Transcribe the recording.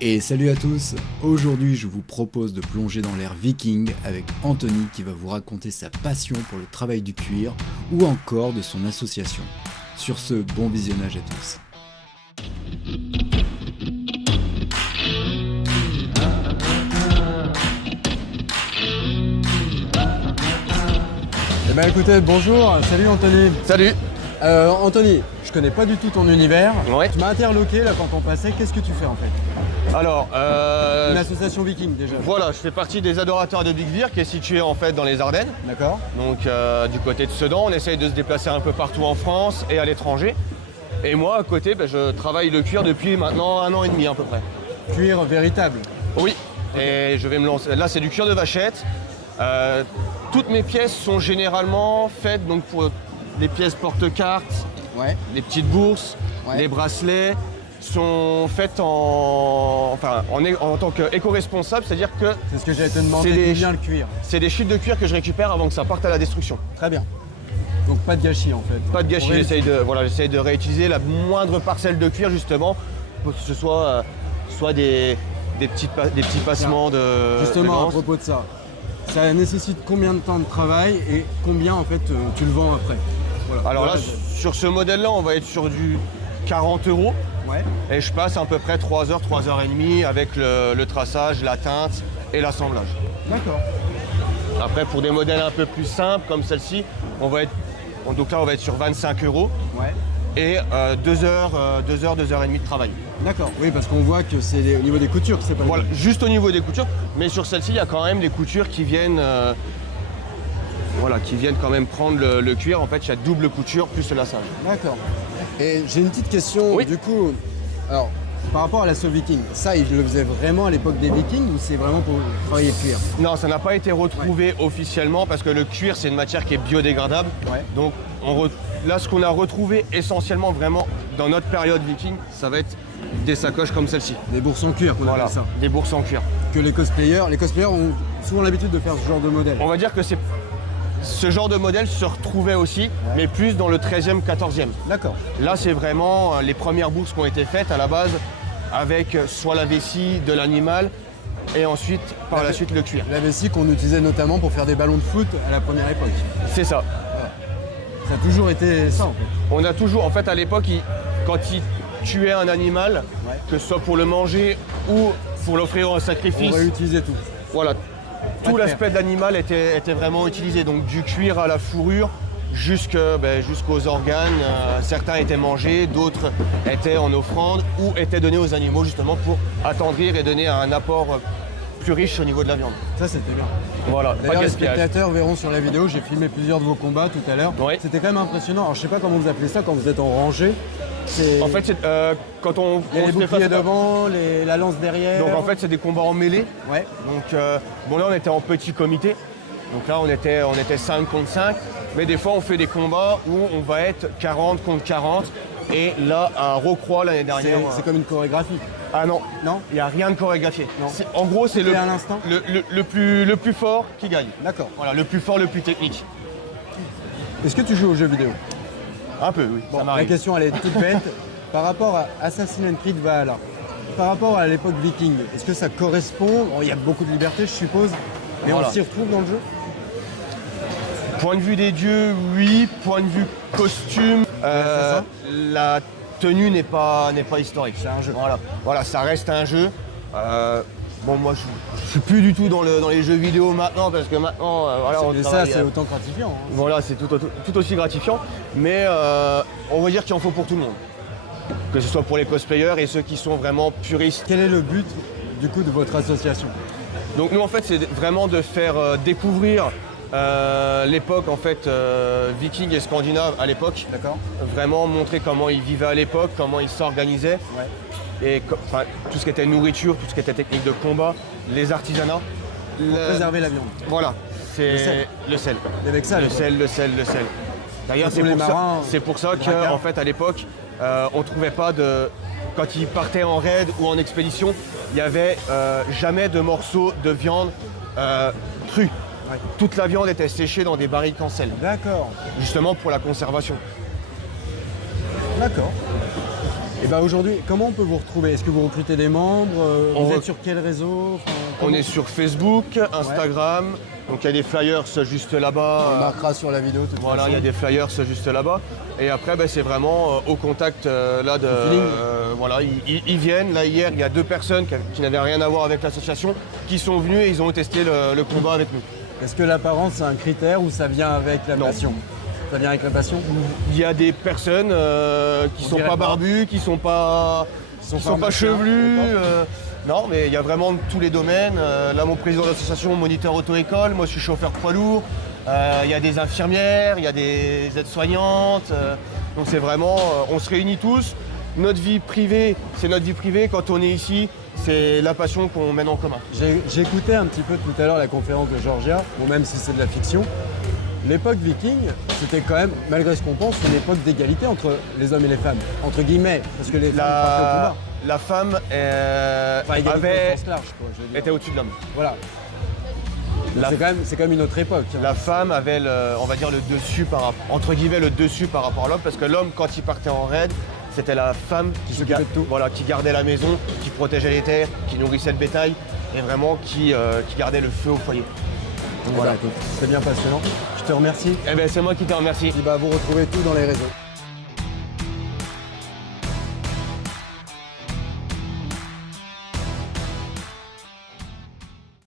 Et salut à tous, aujourd'hui je vous propose de plonger dans l'ère viking avec Anthony qui va vous raconter sa passion pour le travail du cuir ou encore de son association. Sur ce, bon visionnage à tous. Eh ben écoutez, bonjour, salut Anthony. Salut. Anthony, je connais pas du tout ton univers. Ouais. Tu m'as interloqué là quand on passait, qu'est-ce que tu fais en fait? Alors, Une association viking déjà. voilà, je fais partie des adorateurs de Big Vir qui est situé en fait dans les Ardennes. D'accord. Donc du côté de Sedan, on essaye de se déplacer un peu partout en France et à l'étranger. Et moi à côté, je travaille le cuir depuis maintenant 1 an et demi à peu près. Cuir véritable. Oui. Et je vais me lancer. Là c'est du cuir de vachette. Toutes mes pièces sont généralement faites donc pour les pièces porte-cartes, Ouais. les petites bourses, Ouais. les bracelets sont faites en tant qu'éco-responsable, c'est-à-dire que C'est ce que j'allais te demander, C'est des- d'où vient le cuir. c'est des chiffres de cuir que je récupère avant que ça parte à la destruction. Très bien. Donc pas de gâchis en fait. Pas de gâchis, On j'essaye de réutiliser la moindre parcelle de cuir justement pour que ce soit soit des petits passements de Justement, à ganse. propos de ça, ça nécessite combien de temps de travail et combien en fait tu le vends après? Voilà. Alors là, Voilà. sur ce modèle-là, on va être sur du 40 € Ouais. et je passe à peu près 3 heures, 3 heures et demie avec le traçage, la teinte et l'assemblage. D'accord. Après, pour des modèles un peu plus simples comme celle-ci, on va être sur 25 € Ouais. et 2 heures et demie de travail. D'accord. Oui, parce qu'on voit que c'est au niveau des coutures que c'est pas le Voilà, même. juste au niveau des coutures, mais sur celle-ci, il y a quand même des coutures qui viennent, quand même prendre le cuir. En fait, il y a double couture plus le lassage. D'accord. Et j'ai une petite question, Oui. du coup, alors, par rapport à l'assaut viking, ça, ils le faisaient vraiment à l'époque des vikings ou c'est vraiment pour travailler le cuir? Non, ça n'a pas été retrouvé officiellement parce que le cuir, c'est une matière qui est biodégradable. Ouais. Donc, là, ce qu'on a retrouvé essentiellement vraiment dans notre période viking, ça va être des sacoches comme celle-ci. Des bourses en cuir qu'on Voilà, appelle ça. des bourses en cuir. Que les cosplayers ont souvent l'habitude de faire ce genre de modèle. On va dire que ce genre de modèle se retrouvait aussi, mais plus dans le 13e, 14e. D'accord. Là, c'est vraiment les premières bourses qui ont été faites à la base avec soit la vessie de l'animal et ensuite, par la suite, le cuir. La vessie qu'on utilisait notamment pour faire des ballons de foot à la première époque. C'est ça. Ça a toujours été ça en fait. On a toujours, en fait, à l'époque, quand ils tuaient un animal, Ouais. que ce soit pour le manger ou pour l'offrir en On sacrifice, réutilisait tout. voilà, Pas tout de l'aspect de l'animal était vraiment utilisé. Donc du cuir à la fourrure jusqu'aux organes. Certains étaient mangés, d'autres étaient en offrande ou étaient donnés aux animaux justement pour attendrir et donner un apport plus riche au niveau de la viande. Ça, c'était bien. Voilà, pas de D'ailleurs, les gaspillage. spectateurs verront sur la vidéo, j'ai filmé plusieurs de vos combats tout à l'heure. Oui. C'était quand même impressionnant. Alors, je sais pas comment vous appelez ça quand vous êtes en rangée. En fait, quand on il y a les se fait face boucliers à- devant, la lance derrière. Donc en fait, c'est des combats en mêlée. Ouais. Donc là, on était en petit comité. Donc là, on était 5 contre 5. Mais des fois, on fait des combats où on va être 40 contre 40. Et là, à Rocroi, l'année dernière... C'est comme une chorégraphie. Ah non, Non? il n'y a rien de chorégraphié. Non. En gros, c'est Tout est à l'instant? le plus fort qui gagne. D'accord. Voilà, le plus fort, le plus technique. Est-ce que tu joues aux jeux vidéo? Un peu, oui, Bon, ça la m'arrive. question elle est toute bête. Par rapport à Assassin's Creed Valhalla, par rapport à l'époque viking, est-ce que ça correspond? Bon, il y a beaucoup de liberté, je suppose, mais Voilà. on s'y retrouve dans le jeu? Point de vue des dieux, oui. Point de vue costume, ça. la tenue n'est pas historique. C'est un jeu. Voilà, ça reste un jeu. Bon, moi, je suis plus du tout dans les jeux vidéo maintenant parce que maintenant, on Mais ça, travaille, c'est autant gratifiant. hein. voilà, c'est tout aussi gratifiant. Mais on va dire qu'il en faut pour tout le monde. Que ce soit pour les cosplayers et ceux qui sont vraiment puristes. Quel est le but du coup de votre association? Donc nous, en fait, c'est vraiment de faire découvrir l'époque en fait viking et scandinave à l'époque. D'accord. Vraiment montrer comment ils vivaient à l'époque, comment ils s'organisaient. Ouais. Et tout ce qui était nourriture, tout ce qui était technique de combat, les artisanats. Pour préserver la viande. Voilà, c'est Le sel. le sel. Et avec ça, à Le l'époque. sel. D'ailleurs, Comme les marins, c'est pour ça les qu'en braqueurs. fait, à l'époque, on trouvait pas de... Quand ils partaient en raid ou en expédition, il n'y avait jamais de morceaux de viande crue. Ouais. Toute la viande était séchée dans des barriques en sel, D'accord. justement pour la conservation. D'accord. Et bah aujourd'hui, comment on peut vous retrouver? Est-ce que vous recrutez des membres? Vous êtes sur quel réseau? On est sur Facebook, Instagram, donc il y a des flyers juste On là-bas. marquera sur la vidéo de toute Voilà, façon. il y a des flyers juste là-bas. Et après, c'est vraiment au contact là de. feeling. Voilà, ils viennent. Là hier, il y a 2 personnes qui n'avaient rien à voir avec l'association qui sont venues et ils ont testé le combat avec nous. Est-ce que l'apparence c'est un critère ou ça vient avec la Non. passion? Ça vient avec la passion? Il y a des personnes qui On sont dirait pas pas. barbues, qui sont pas pharmaciens, chevelus. je sais Non, mais il y a vraiment de tous les domaines. Là, mon président de l'association, moniteur auto-école, moi je suis chauffeur poids lourd. Il y a des infirmières, il y a des aides-soignantes. Donc c'est vraiment, on se réunit tous. Notre vie privée, c'est notre vie privée. Quand on est ici, c'est la passion qu'on mène en commun. J'ai écouté un petit peu tout à l'heure la conférence de Georgia, bon, même si c'est de la fiction. L'époque viking, c'était quand même, malgré ce qu'on pense, une époque d'égalité entre les hommes et les femmes, entre guillemets, parce que les femmes partaient au combat. La femme Enfin, égalité au sens large, quoi, je veux dire. était au-dessus de l'homme. Voilà. La- C'est quand même une autre époque. hein. La femme avait, on va dire, le dessus entre guillemets, le dessus par rapport à l'homme, parce que l'homme, quand il partait en raid, c'était la femme s'occupait de tout. Voilà, qui gardait la maison, qui protégeait les terres, qui nourrissait le bétail, et vraiment qui gardait le feu au foyer. Donc Voilà, voilà. c'est bien passionnant. Je te remercie. Eh ben, c'est moi qui te remercie. Et bah, vous retrouvez tout dans les réseaux.